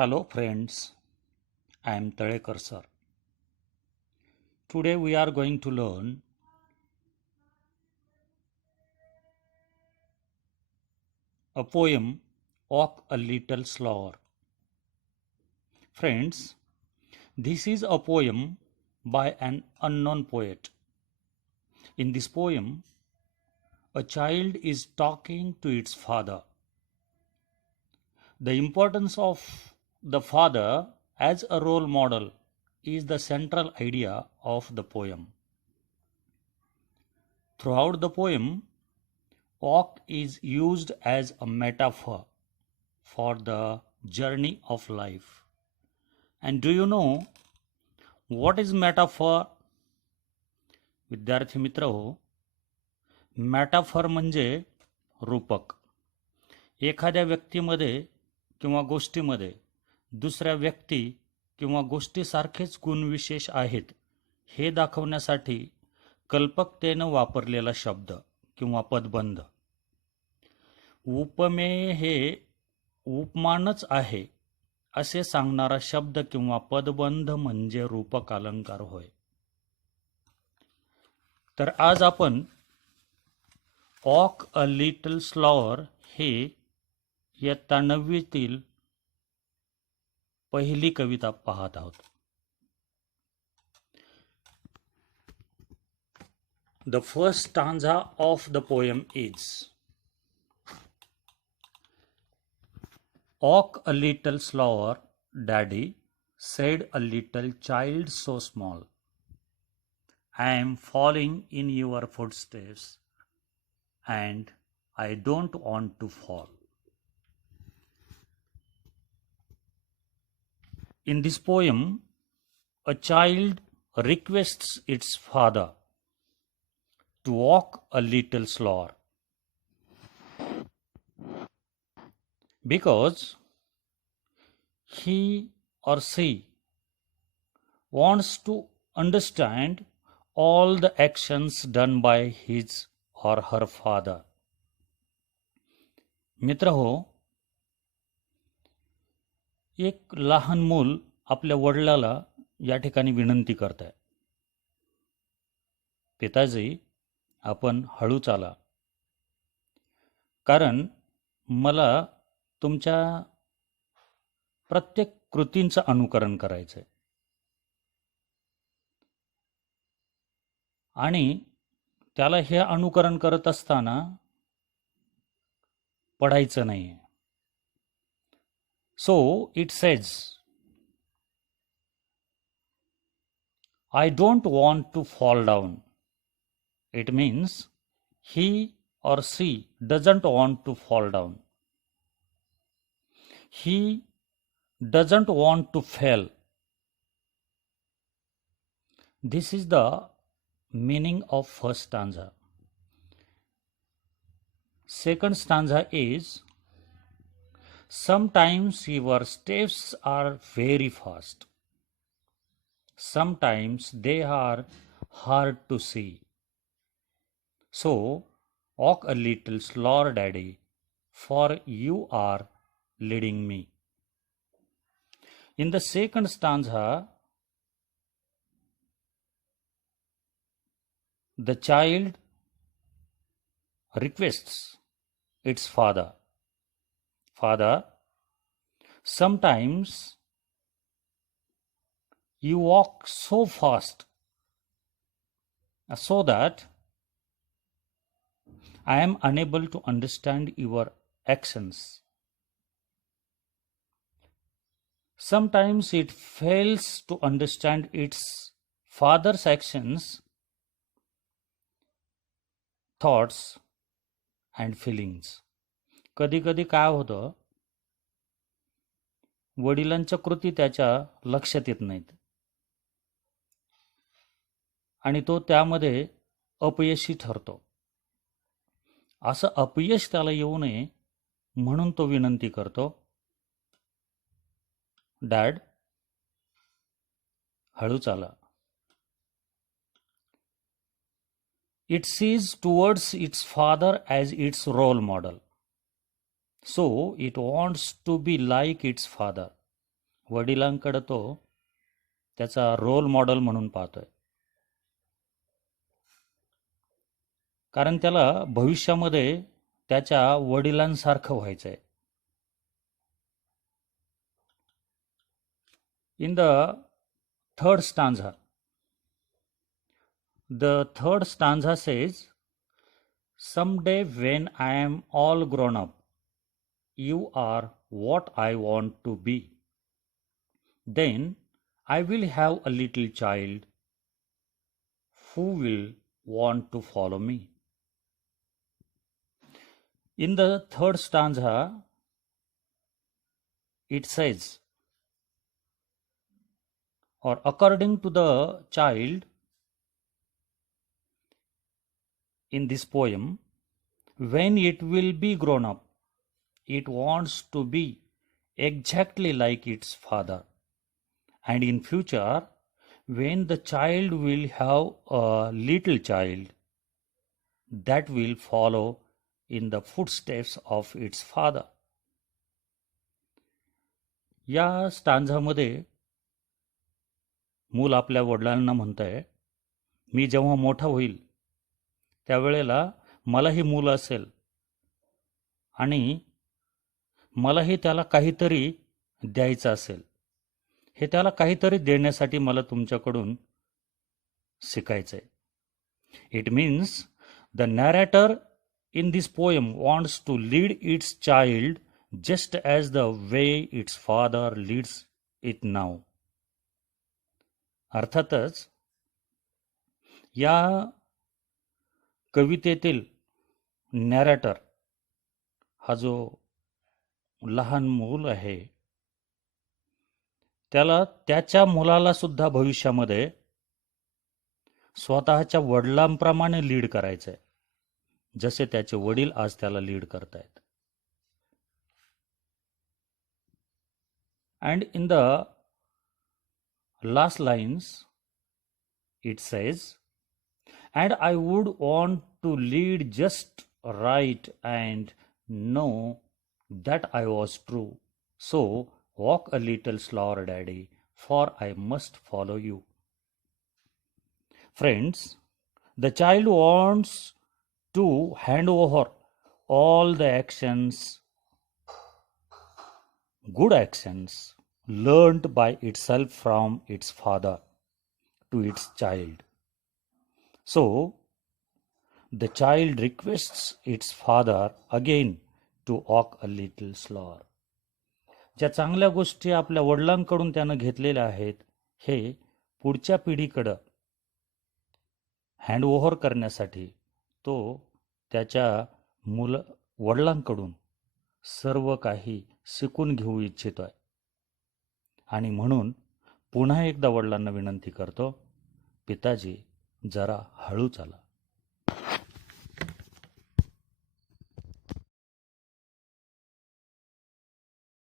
Hello friends, I am Talekar sir. Today we are going to learn a poem, Walk a Little Slower. Friends, this is a poem by an unknown poet. In this poem, a child is talking to its father. The importance of the father as a role model is the central idea of the poem. Throughout the poem, walk is used as a metaphor for the journey of life. And do you know what is metaphor? विद्यार्थी मित्र हो, metaphor म्हणजे रूपक. एखाद्या व्यक्तीमध्ये किंवा गोष्टीमध्ये दुसऱ्या व्यक्ती किंवा गोष्टीसारखेच गुणविशेष आहेत हे दाखवण्यासाठी कल्पकतेनं वापरलेला शब्द किंवा पदबंध. उपमेय हे उपमानच आहे असे सांगणारा शब्द किंवा पदबंध म्हणजे रूपक अलंकार होय. तर आज आपण वॉक अ लिटल स्लॉवर हे इयत्ता 9वीतील पहिली कविता पाहत आहोत. The first stanza of the poem is, walk a little slower, Daddy, said a little child so small. I am following in your footsteps, and I don't want to fall. In this poem, a child requests its father to walk a little slower because he or she wants to understand all the actions done by his or her father. मित्र हो, एक लहान मूल आपल्या वडिलाला या ठिकाणी विनंती करत आहे, पिताजी आपण हळू चाला, कारण मला तुमच्या प्रत्येक कृतींचं अनुकरण करायचंय आणि त्याला हे अनुकरण करत असताना पडायचं नाहीये. So it says, I don't want to fall down. It means he or she doesn't want to fall down. He doesn't want to fail. This is the meaning of first stanza. Second stanza is, sometimes your steps are very fast. Sometimes they are hard to see. So walk a little slower, Daddy, for you are leading me. In the second stanza, the child requests its father, Father, sometimes you walk so fast so that I am unable to understand your actions. Sometimes it fails to understand its father's actions, thoughts and feelings. कधी कधी काय होतं, वडिलांच्या कृती त्याच्या लक्षात येत नाहीत आणि तो त्यामध्ये अपयशी ठरतो. असं अपयश त्याला येऊ नये म्हणून तो विनंती करतो, डॅड हळू चाला. It sees towards its father as its role model. So it wants to be like its father. वडिलांकडे तो त्याचा रोल मॉडेल म्हणून पाहतोय, कारण त्याला भविष्यामध्ये त्याच्या वडिलांसारखं व्हायचंय. In the third stanza, says, "Someday when I am all grown up, you are what I want to be. Then I will have a little child who will want to follow me." In the third stanza, it says, or according to the child in this poem, when it will be grown up, it wants to be exactly like its father. And in future, when the child will have a little child that will follow in the footsteps of its father. या स्टांझामध्ये मूल आपल्या वडिलांना म्हणतंय, मी जेव्हा मोठा होईल त्यावेळेला मलाही मूल असेल आणि मलाही त्याला काहीतरी द्यायचं असेल. हे त्याला काहीतरी देण्यासाठी मला तुमच्याकडून शिकायचंय. It means the narrator in this poem wants to lead its child just as the way its father leads it now. अर्थातच या कवितेतील नॅरेटर हा जो लहान मूल आहे त्याला त्याच्या मुलाला सुद्धा भविष्यामध्ये स्वतःच्या वडिलांप्रमाणे लीड करायचंय, जसे त्याचे वडील आज त्याला लीड करतायत. And in the last lines it says, "And I would want to lead just right and know that I was true. So walk a little slower, Daddy, for I must follow you." Friends, the child wants to hand over all the actions, good actions, learned by itself from its father to its child. So, the child requests its father again to walk a little slower. ज्या चांगल्या गोष्टी आपल्या वडिलांकडून त्यानं घेतलेल्या आहेत, हे पुढच्या पिढीकडं handover करण्यासाठी तो त्याच्या वडिलांकडून सर्व काही शिकून घेऊ इच्छितोय. आणि म्हणून पुन्हा एकदा वडिलांना विनंती करतो, पिताजी जरा हळू चाला.